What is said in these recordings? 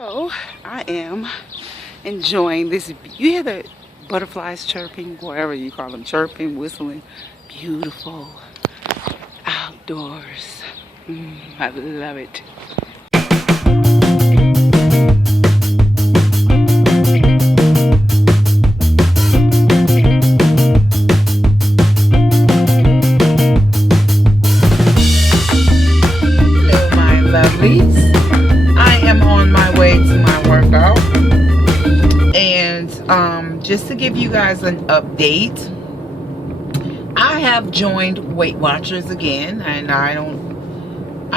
So I am enjoying this. You hear the butterflies chirping, whatever you call them, chirping, whistling. Beautiful outdoors. I love it. Hello, my lovelies. I am on my way to my workout, and just to give you guys an update, I have joined Weight Watchers again, and I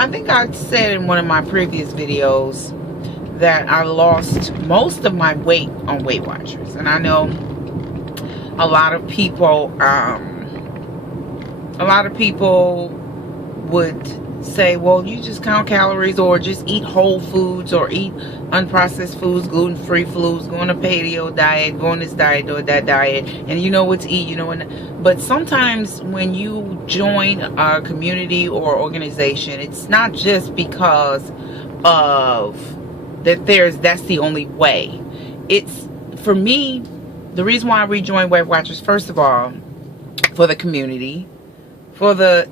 think I said in one of my previous videos that I lost most of my weight on Weight Watchers, and I know a lot of people would say, well, you just count calories or just eat whole foods or eat unprocessed foods, gluten-free foods, go on a paleo diet, go on this diet or that diet, and you know what to eat, you know. But sometimes when you join a community or organization, it's not just because of that's the only way. It's, for me, the reason why I rejoined Weight Watchers, first of all, for the community, for the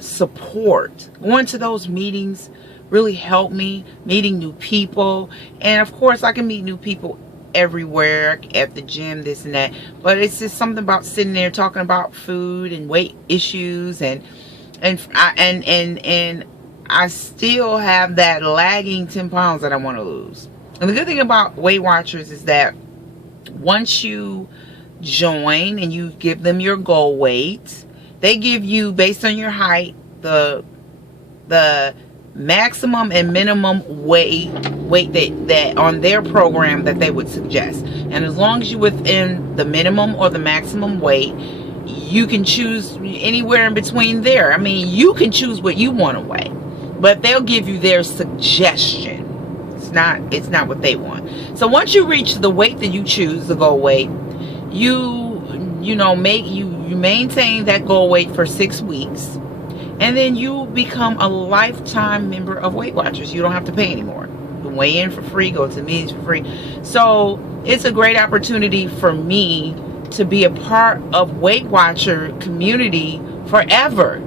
support. Going to those meetings really helped me, meeting new people. And of course I can meet new people everywhere, at the gym, this and that, but it's just something about sitting there talking about food and weight issues, and I still have that lagging 10 pounds that I want to lose. And the good thing about Weight Watchers is that once you join and you give them your goal weight, they give you, based on your height, the maximum and minimum weight that on their program that they would suggest. And as long as you're within the minimum or the maximum weight, you can choose anywhere in between there. I mean, you can choose what you want to weigh, but they'll give you their suggestion. It's not what they want. So once you reach the weight that you choose, the goal weight, you maintain that goal weight for 6 weeks, and then you become a lifetime member of Weight Watchers. You don't have to pay anymore. You can weigh in for free, go to meetings for free. So it's a great opportunity for me to be a part of Weight Watcher community forever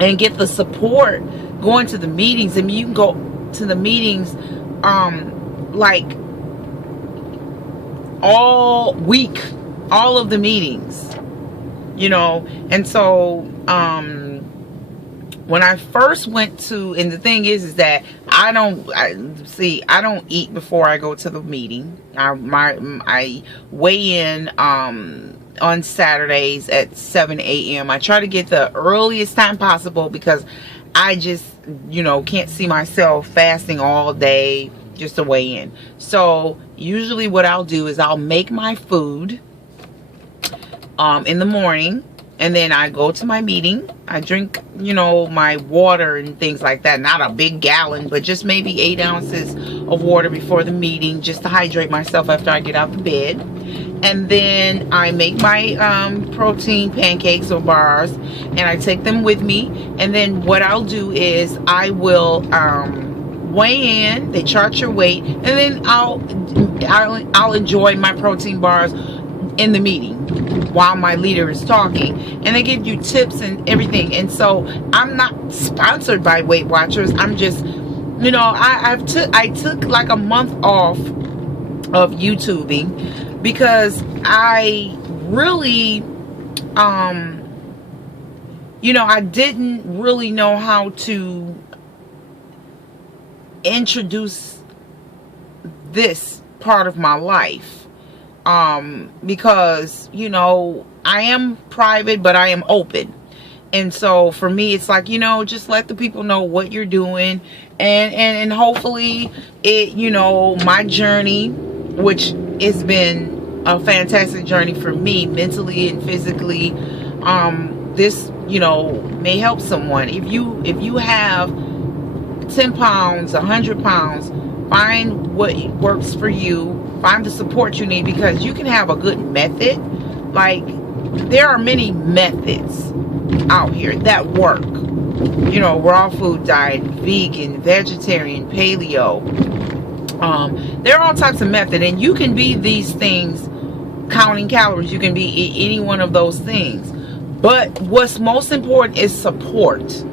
and get the support going to the meetings. I mean, you can go to the meetings like all week, all of the meetings, you know. And so when I first went to, and the thing is that I don't eat before I go to the meeting. I weigh in on Saturdays at 7 a.m. I try to get the earliest time possible because I just, can't see myself fasting all day just to weigh in. So usually what I'll do is I'll make my food in the morning, and then I go to my meeting. I drink, my water and things like that. Not a big gallon, but just maybe 8 ounces of water before the meeting, just to hydrate myself after I get out of bed. And then I make my protein pancakes or bars, and I take them with me. And then what I'll do is I will weigh in. They chart your weight, and then I'll enjoy my protein bars in the meeting while my leader is talking, and they give you tips and everything. And so I'm not sponsored by Weight Watchers. I'm just, I took like a month off of YouTubing because I really I didn't really know how to introduce this part of my life, because I am private, but I am open. And so for me, it's like, just let the people know what you're doing, and hopefully it, my journey, which has been a fantastic journey for me mentally and physically, this may help someone. If you have 10 pounds, 100 pounds, find what works for you, find the support you need, because you can have a good method. Like, there are many methods out here that work. you know, raw food diet, vegan, vegetarian, paleo. There are all types of method, and you can be these things, counting calories. You can be any one of those things. But what's most important is support.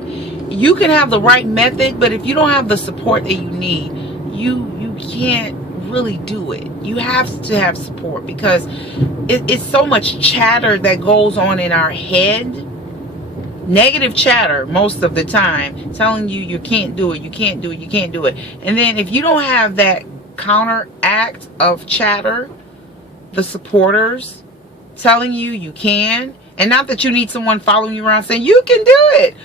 You can have the right method, but if you don't have the support that you need, you can't really do it. You have to have support, because it's so much chatter that goes on in our head. Negative chatter most of the time, telling you can't do it, you can't do it, you can't do it. And then if you don't have that counteract of chatter, the supporters telling you can, and not that you need someone following you around saying you can do it.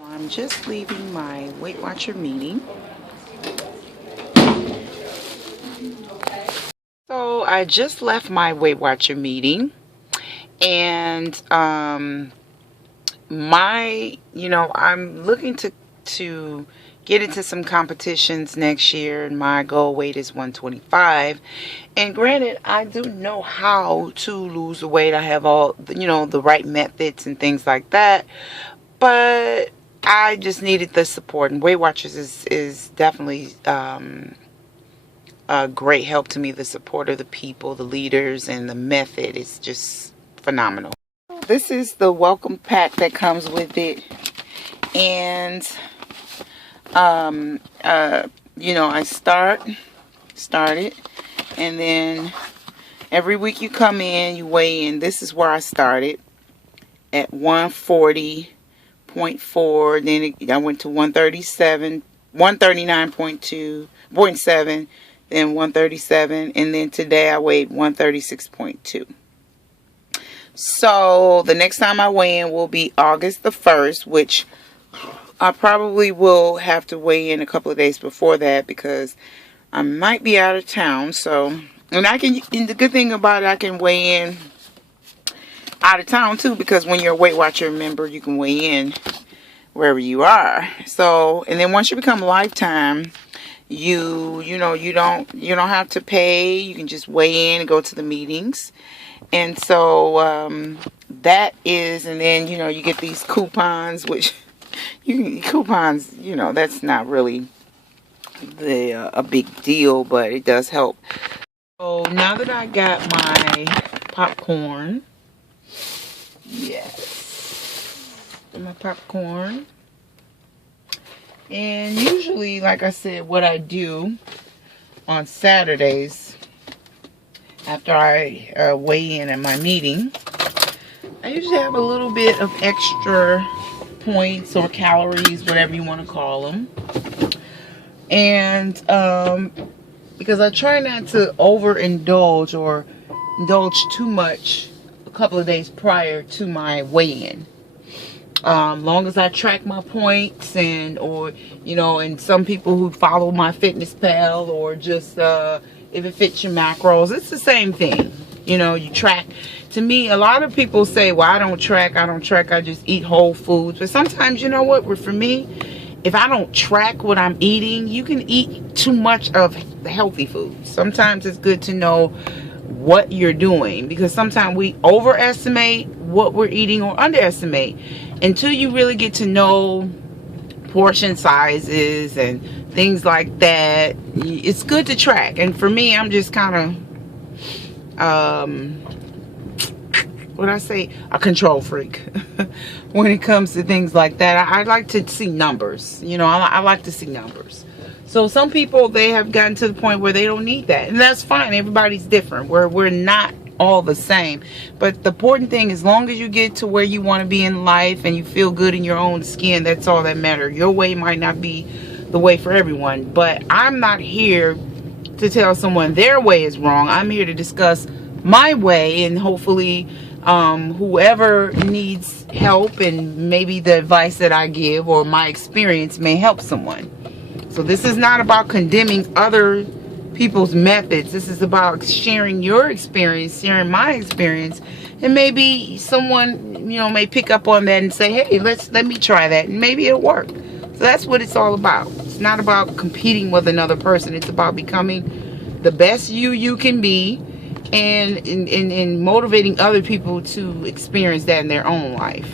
I'm just leaving my Weight Watcher meeting. So I just left my Weight Watcher meeting, and I'm looking to get into some competitions next year, and my goal weight is 125. And granted, I do know how to lose the weight. I have all, the right methods and things like that, but I just needed the support, and Weight Watchers is definitely a great help to me. The support of the people, the leaders, and the method is just phenomenal. This is the welcome pack that comes with it, and I started, and then every week you come in, you weigh in. This is where I started at 140.4. Then I went to 139.7, then 137, and then today I weighed 136.2. So the next time I weigh in will be August the 1st, which I probably will have to weigh in a couple of days before that, because I might be out of town. So, and the good thing about it, I can weigh in out of town too, because when you're a Weight Watcher member, you can weigh in wherever you are. So, and then once you become lifetime, you don't have to pay. You can just weigh in and go to the meetings. And so that is, and then you get these coupons, which that's not really a big deal, but it does help. So now that I got my popcorn, my popcorn, and usually, like I said, what I do on Saturdays after I weigh in at my meeting, I usually have a little bit of extra points or calories, whatever you want to call them. And because I try not to overindulge or indulge too much a couple of days prior to my weigh-in. Long as I track my points, and some people who follow my FitnessPal, or just if it fits your macros, it's the same thing. You track. To me, a lot of people say, well, I don't track, I just eat whole foods. But sometimes, for me, if I don't track what I'm eating, you can eat too much of the healthy foods. Sometimes it's good to know what you're doing, because sometimes we overestimate what we're eating or underestimate. Until you really get to know portion sizes and things like that, it's good to track. And for me, I'm just kind of a control freak when it comes to things like that. I like to see numbers. I like to see numbers. So some people, they have gotten to the point where they don't need that, and that's fine. Everybody's different. We're not all the same. But the important thing, as long as you get to where you want to be in life and you feel good in your own skin, that's all that matters. Your way might not be the way for everyone, but I'm not here to tell someone their way is wrong. I'm here to discuss my way, and hopefully whoever needs help, and maybe the advice that I give or my experience may help someone. So this is not about condemning other people's methods. This is about sharing your experience, sharing my experience, and maybe someone may pick up on that and say, hey, let me try that, and maybe it'll work. So that's what it's all about. It's not about competing with another person. It's about becoming the best you can be, and in motivating other people to experience that in their own life.